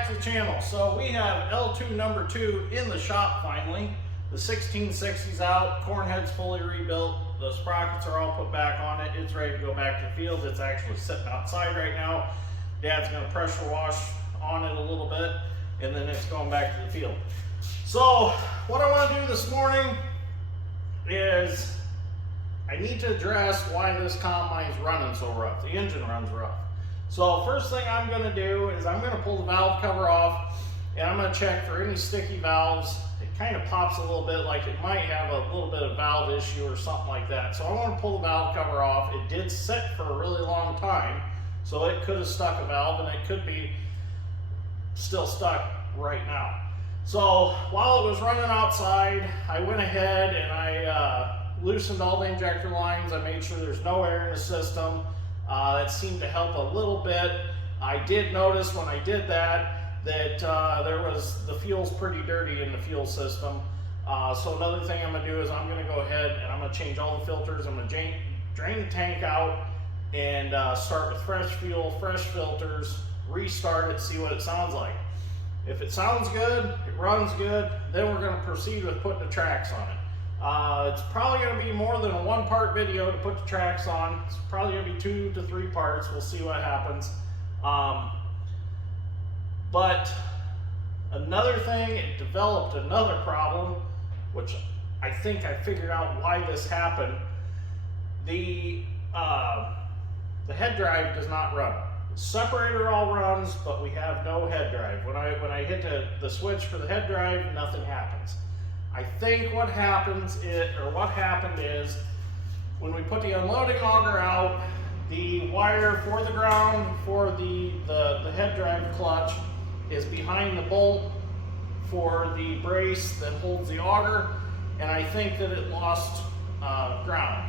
back to the channel. So we have L2 number 2 in the shop finally. The 1660's out, corn head's fully rebuilt, the sprockets are all put back on it, it's ready to go back to the field. It's actually sitting outside right now. Dad's gonna pressure wash on it a little bit, and then it's going back to the field. So what I wanna do this morning is I need to address why this combine's running so rough. The engine runs rough. So first thing I'm gonna do is I'm gonna pull the valve cover off, and I'm gonna check for any sticky valves. It kind of pops a little bit, like it might have a little bit of valve issue or something like that. So I want to pull the valve cover off. It did sit for a really long time, so it could have stuck a valve, and it could be still stuck right now. So while it was running outside, I went ahead and I loosened all the injector lines. I made sure there's no air in the system. That seemed to help a little bit. I did notice when I did that the fuel's pretty dirty in the fuel system. So another thing I'm gonna do is I'm gonna go ahead and I'm gonna change all the filters. I'm gonna drain the tank out and start with fresh fuel, fresh filters, restart it, see what it sounds like. If it sounds good, it runs good, then we're gonna proceed with putting the tracks on it. It's probably gonna be more than a one-part video to put the tracks on. It's probably gonna be 2 to 3 parts. We'll see what happens. But another thing, it developed another problem, which I think I figured out why this happened. The head drive does not run. The separator all runs, but we have no head drive. When I hit the switch for the head drive, nothing happens. I think what happened is when we put the unloading auger out, the wire for the ground for the head drive clutch is behind the bolt for the brace that holds the auger, and I think that it lost ground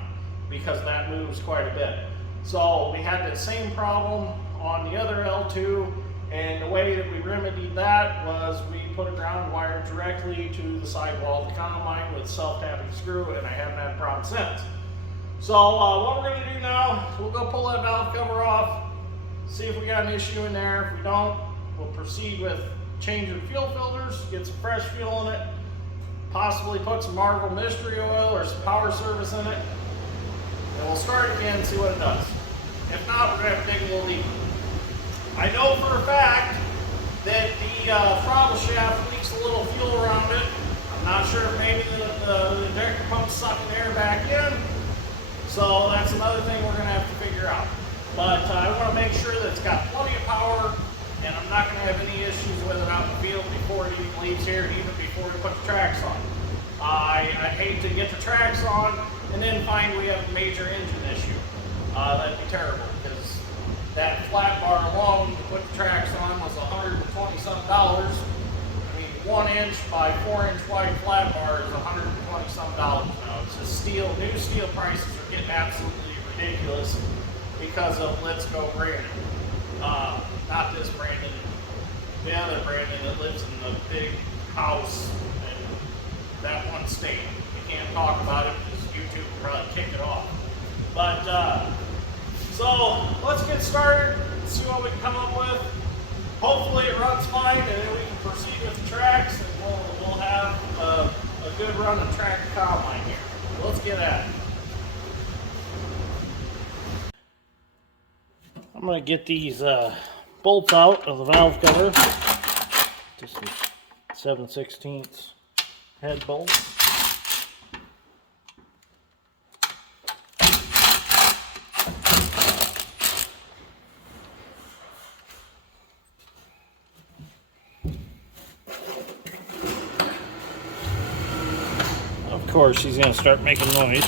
because that moves quite a bit. So we had the same problem on the other L2, and the way that we remedied that was we put a ground wire directly to the sidewall of the combine with a self-tapping screw, and I haven't had a problem since. So what we're going to do now, we'll go pull that valve cover off, see if we got an issue in there. If we don't, we'll proceed with changing fuel filters, get some fresh fuel in it, possibly put some Marvel Mystery Oil or some power service in it, and we'll start again and see what it does. If not, we're going to have to dig a little deeper. I know for a fact that the throttle shaft leaks a little fuel around it. I'm not sure if maybe the injector pump's sucking air back in. So that's another thing we're going to have to figure out. But I want to make sure that it's got plenty of power, and I'm not going to have any issues with it out in the field before it even leaves here, even before we put the tracks on. I hate to get the tracks on and then find we have a major engine issue. That'd be terrible, because that flat bar alone to put the tracks on was $120-some. I mean, 1 inch by 4 inch wide flat bar is $120-some now. It's just steel. New steel prices are getting absolutely ridiculous because of Let's Go Brandon. Not this Brandon, the other Brandon that lives in the big house in that one state. We can't talk about it because YouTube will probably kick it off. But so let's get started, see what we can come up with. Hopefully it runs fine, and then we can proceed with the tracks, and we'll have a good run of track combine here. So let's get at it. I'm going to get these bolts out of the valve cover. Just some 7/16 head bolts. Of course, he's going to start making noise.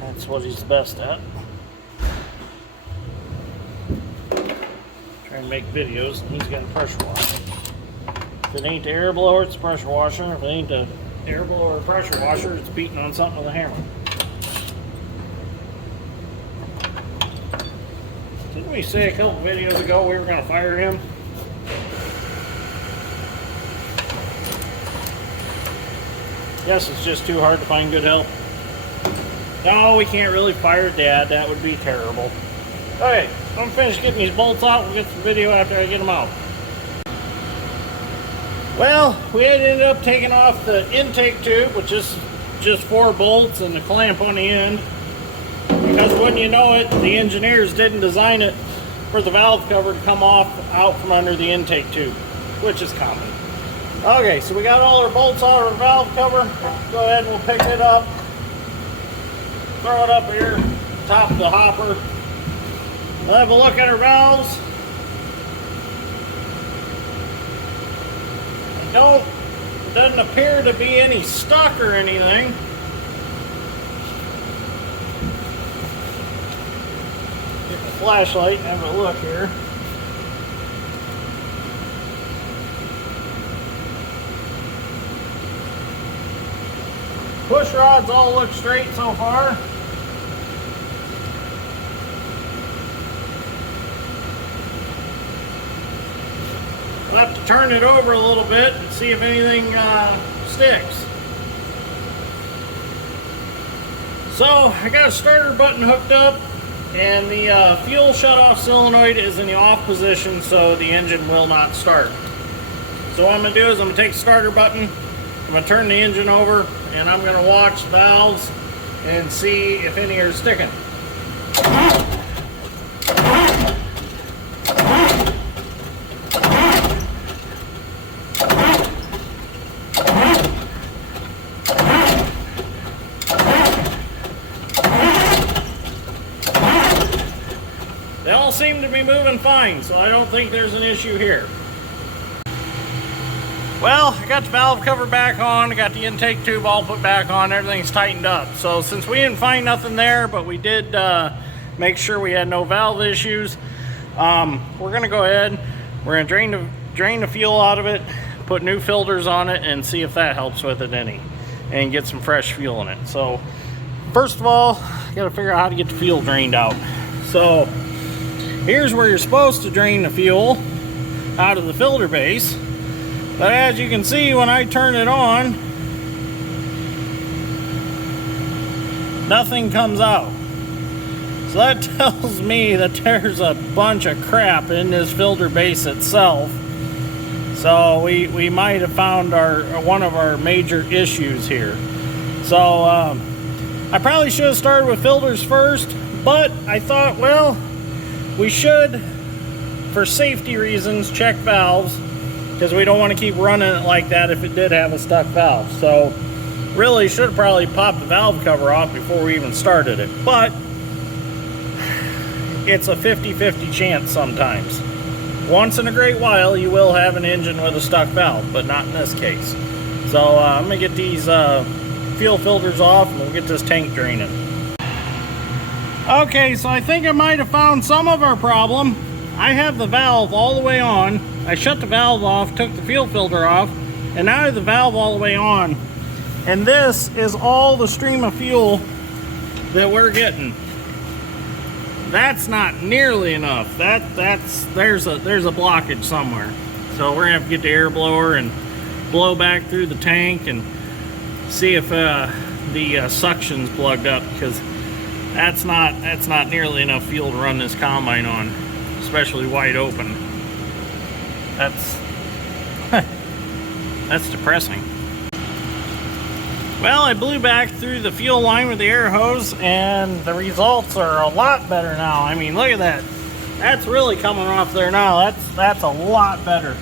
That's what he's best at. Try and make videos, and he's got a pressure washer. If it ain't the air blower, it's a pressure washer. If it ain't the air blower or pressure washer, it's beating on something with a hammer. Didn't we say a couple videos ago we were going to fire him? Guess it's just too hard to find good help. No, we can't really fire Dad. That would be terrible. Okay, I'm finished getting these bolts out. We'll get some video after I get them out. Well, we had ended up taking off the intake tube, which is just 4 bolts and the clamp on the end, because when you know it, the engineers didn't design it for the valve cover to come off out from under the intake tube, which is common. Okay, so we got all our bolts out of our valve cover. Go ahead and we'll pick it up, throw it up here, top of the hopper. We'll have a look at our valves. It doesn't appear to be any stuck or anything. Get the flashlight and have a look here. Push rods all look straight so far. We'll have to turn it over a little bit and see if anything sticks. So I got a starter button hooked up, and the fuel shutoff solenoid is in the off position, so the engine will not start. So what I'm going to do is I'm going to take the starter button, I'm going to turn the engine over, and I'm going to watch the valves and see if any are sticking. They all seem to be moving fine, so I don't think there's an issue here. Well, I got the valve cover back on, I got the intake tube all put back on, everything's tightened up. So since we didn't find nothing there, but we did make sure we had no valve issues, we're gonna go ahead, we're gonna drain the fuel out of it, put new filters on it, and see if that helps with it any, and get some fresh fuel in it. So first of all, I gotta figure out how to get the fuel drained out. So here's where you're supposed to drain the fuel out of the filter base. But as you can see, when I turn it on, nothing comes out. So that tells me that there's a bunch of crap in this filter base itself. So we might have found one of our major issues here. So I probably should have started with filters first, but I thought, well, we should, for safety reasons, check valves, because we don't want to keep running it like that if it did have a stuck valve. So really should have probably popped the valve cover off before we even started it. But it's a 50-50 chance sometimes. Once in a great while you will have an engine with a stuck valve, but not in this case. So I'm going to get these fuel filters off and we'll get this tank draining. Okay, so I think I might have found some of our problem. I have the valve all the way on. I shut the valve off, took the fuel filter off, and now I have the valve all the way on. And this is all the stream of fuel that we're getting. That's not nearly enough. There's a blockage somewhere. So we're gonna have to get the air blower and blow back through the tank and see if the suction's plugged up, because that's not nearly enough fuel to run this combine on, especially wide open. That's depressing. Well, I blew back through the fuel line with the air hose, and the results are a lot better now. I mean, look at that. That's really coming off there now. That's a lot better.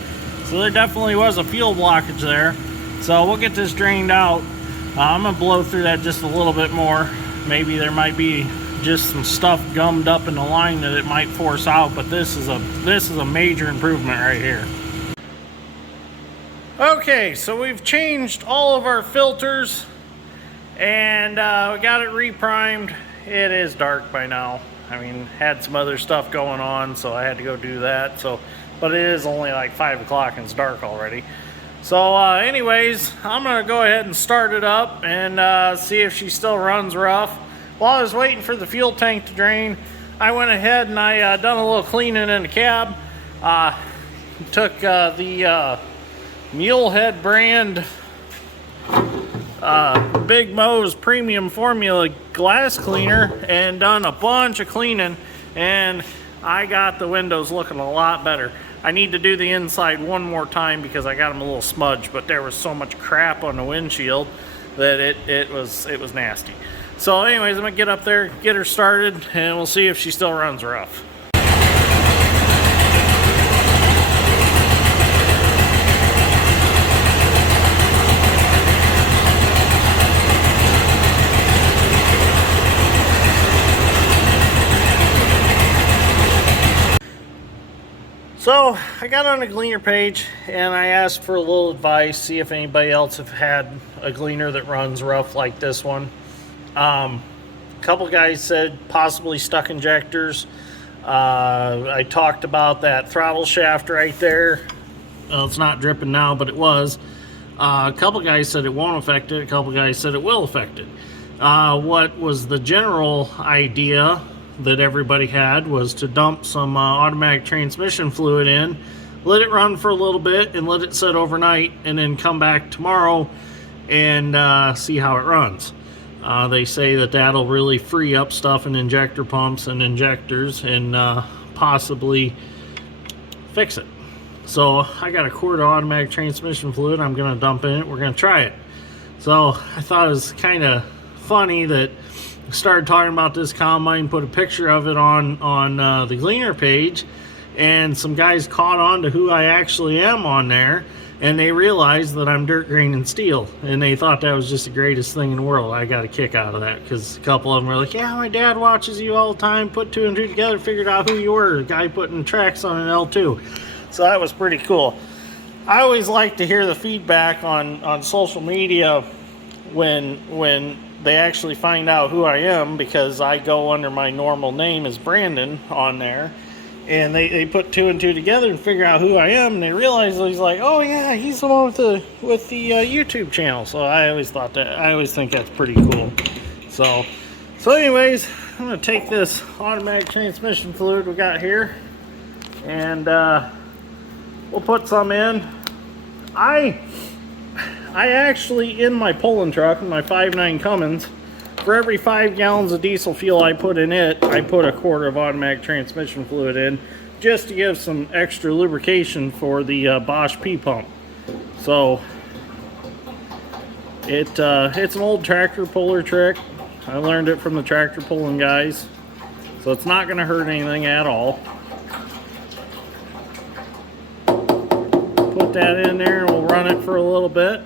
So there definitely was a fuel blockage there. So we'll get this drained out. I'm gonna blow through that just a little bit more. Maybe there might be just some stuff gummed up in the line that it might force out, but this is a major improvement right here. Okay, so we've changed all of our filters and we got it reprimed. It is dark by now. I mean, had some other stuff going on, so I had to go do that. So, but it is only like 5 o'clock and it's dark already. So anyways, I'm gonna go ahead and start it up and see if she still runs rough. While I was waiting for the fuel tank to drain, I went ahead and I done a little cleaning in the cab. Took the Mulehead brand Big Mo's Premium Formula glass cleaner and done a bunch of cleaning, and I got the windows looking a lot better. I need to do the inside one more time because I got them a little smudged, but there was so much crap on the windshield that it was nasty. So anyways, I'm gonna get up there, get her started, and we'll see if she still runs rough. So I got on a Gleaner page and I asked for a little advice, see if anybody else have had a Gleaner that runs rough like this one. A couple guys said possibly stuck injectors. I talked about that throttle shaft right there. Well, it's not dripping now, but it was. A couple guys said it won't affect it. A couple guys said it will affect it. What was the general idea that everybody had was to dump some automatic transmission fluid in, let it run for a little bit and let it sit overnight, and then come back tomorrow and see how it runs. They say that that'll really free up stuff in injector pumps and injectors and possibly fix it. So I got a quart of automatic transmission fluid. I'm going to dump in it. We're going to try it. So I thought it was kind of funny that started talking about this combine, put a picture of it on the Gleaner page, and some guys caught on to who I actually am on there, and they realized that I'm dirt, grain, and steel, and they thought that was just the greatest thing in the world. I got a kick out of that because a couple of them were like, yeah, my dad watches you all the time, put two and two together, figured out who you were, the guy putting tracks on an L2. So that was pretty cool. I always like to hear the feedback on social media when they actually find out who I am, because I go under my normal name as Brandon on there, and they put two and two together and figure out who I am, and they realize he's like, oh yeah, he's the one with the YouTube channel. So I always think that's pretty cool. So anyways, I'm gonna take this automatic transmission fluid we got here, and we'll put some in. I actually, in my pulling truck, in my 5.9 Cummins, for every 5 gallons of diesel fuel I put in it, I put a quart of automatic transmission fluid in, just to give some extra lubrication for the Bosch P-pump. So, it's an old tractor puller trick. I learned it from the tractor pulling guys. So it's not going to hurt anything at all. Put that in there and we'll run it for a little bit.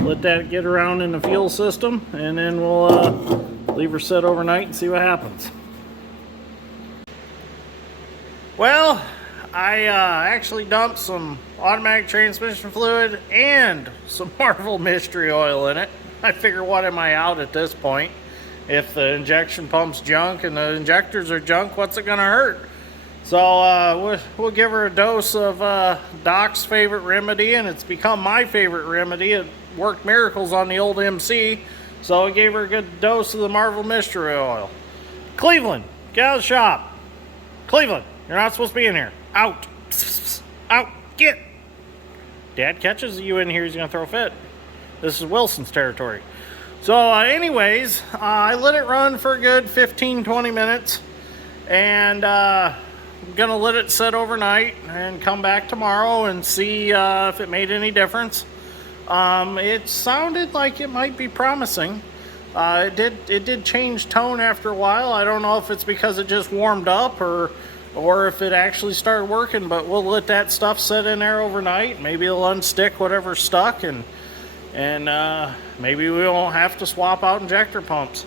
Let that get around in the fuel system, and then we'll leave her sit overnight and see what happens. Well, I actually dumped some automatic transmission fluid and some Marvel mystery oil in it. I figure, what am I out at this point? If the injection pump's junk and the injectors are junk, what's it gonna hurt? So we'll give her a dose of Doc's favorite remedy, and it's become my favorite remedy. It worked miracles on the old MC, so I gave her a good dose of the Marvel mystery oil. Cleveland, get out of the shop. Cleveland, you're not supposed to be in here. Out. Out. Get. Dad catches you in here, he's going to throw a fit. This is Wilson's territory. So anyways, I let it run for a good 15-20 minutes, and I'm going to let it sit overnight and come back tomorrow and see if it made any difference. It sounded like it might be promising. It did change tone after a while. I don't know if it's because it just warmed up or if it actually started working, but we'll let that stuff sit in there overnight. Maybe it'll unstick whatever's stuck, and maybe we won't have to swap out injector pumps.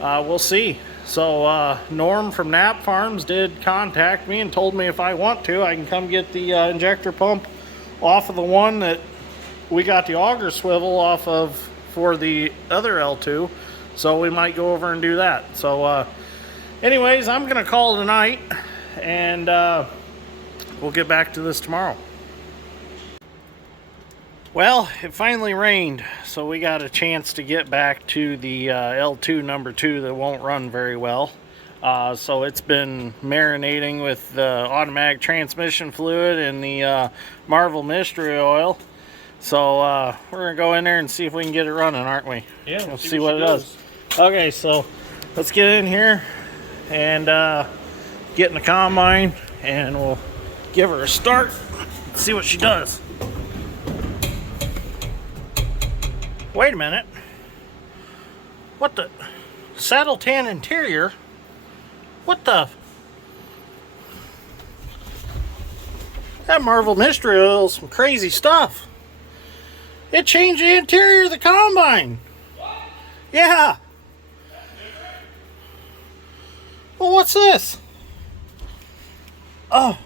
We'll see. So Norm from Knapp Farms did contact me and told me if I want to, I can come get the injector pump off of the one that we got the auger swivel off of for the other L2. So we might go over and do that. So anyways, I'm going to call tonight, and we'll get back to this tomorrow. Well, it finally rained, so we got a chance to get back to the L2 number 2 that won't run very well. So it's been marinating with the automatic transmission fluid and the Marvel mystery oil. So we're going to go in there and see if we can get it running, aren't we? Yeah, we'll see what it does. Okay, so let's get in here and get in the combine and we'll give her a start, see what she does. Wait a minute. What the? Saddle tan interior? What the? That Marvel Mystery Oil is some crazy stuff. It changed the interior of the combine. What? Yeah. Well, what's this? Oh,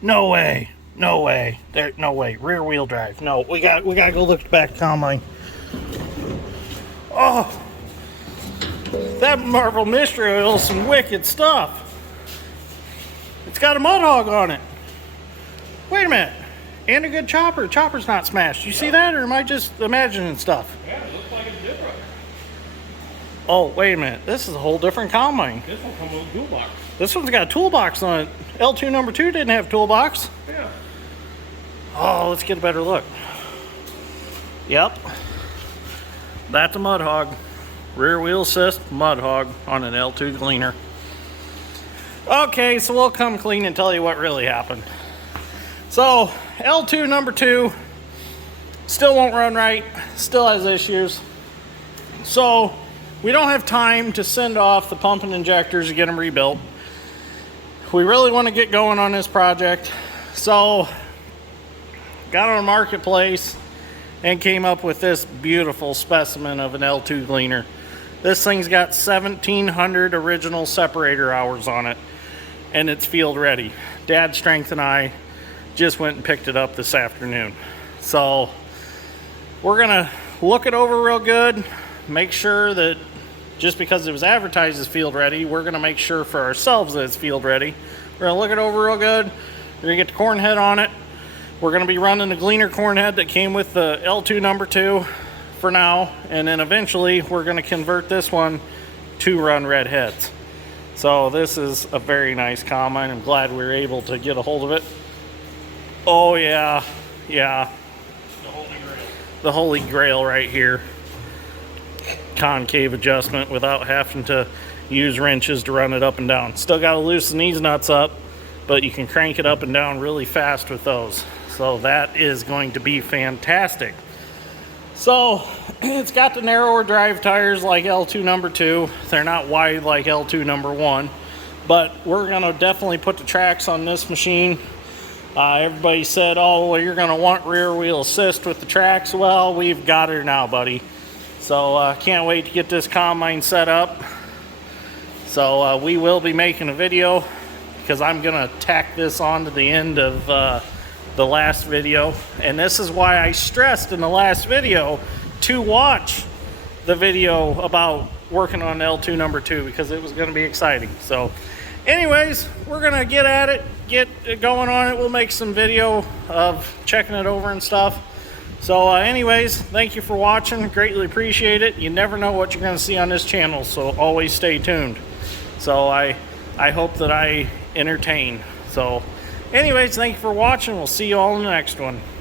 no way, no way. There, no way. Rear wheel drive. No, we gotta go look at the back combine. Oh, that Marvel Mystery Oil is some wicked stuff. It's got a mud hog on it. Wait a minute. And a good chopper. Chopper's not smashed. You see that, or am I just imagining stuff? Yeah, it looks like it's different. Oh, wait a minute. This is a whole different combine. This one comes with a toolbox. This one's got a toolbox on it. L2 number 2 didn't have a toolbox. Yeah. Oh, let's get a better look. Yep. That's a mud hog. Rear wheel assist mud hog on an L2 Gleaner. Okay, so we'll come clean and tell you what really happened. So, L2 number 2 still won't run right, still has issues. So, we don't have time to send off the pump and injectors to get them rebuilt. We really want to get going on this project. So, got on a marketplace and came up with this beautiful specimen of an L2 Gleaner. This thing's got 1,700 original separator hours on it, and it's field ready. Dad Strength and I just went and picked it up this afternoon. So we're gonna look it over real good, make sure that just because it was advertised as field ready, we're gonna make sure for ourselves that it's field ready. We're gonna look it over real good. We're gonna get the corn head on it. We're gonna be running the Gleaner corn head that came with the L2 number 2 for now, and then eventually we're gonna convert this one to run red heads. So this is a very nice combine. I'm glad we were able to get a hold of it. Oh yeah, yeah. The Holy Grail. The Holy Grail right here. Concave adjustment without having to use wrenches to run it up and down. Still got to loosen these nuts up, but you can crank it up and down really fast with those. So that is going to be fantastic. So it's got the narrower drive tires like L2 number 2. They're not wide like L2 number 1, but we're going to definitely put the tracks on this machine. Everybody said, oh, well, you're going to want rear wheel assist with the tracks. Well, we've got her now, buddy. So can't wait to get this combine set up. So we will be making a video because I'm going to tack this on to the end of the last video. And this is why I stressed in the last video to watch the video about working on L2 number 2 because it was going to be exciting. So anyways, we're going to get at it, get going on it. We'll make some video of checking it over and stuff. So anyways, thank you for watching. Greatly appreciate it. You never know what you're going to see on this channel, so always stay tuned. So I hope that I entertain. So anyways, thank you for watching. We'll see you all in the next one.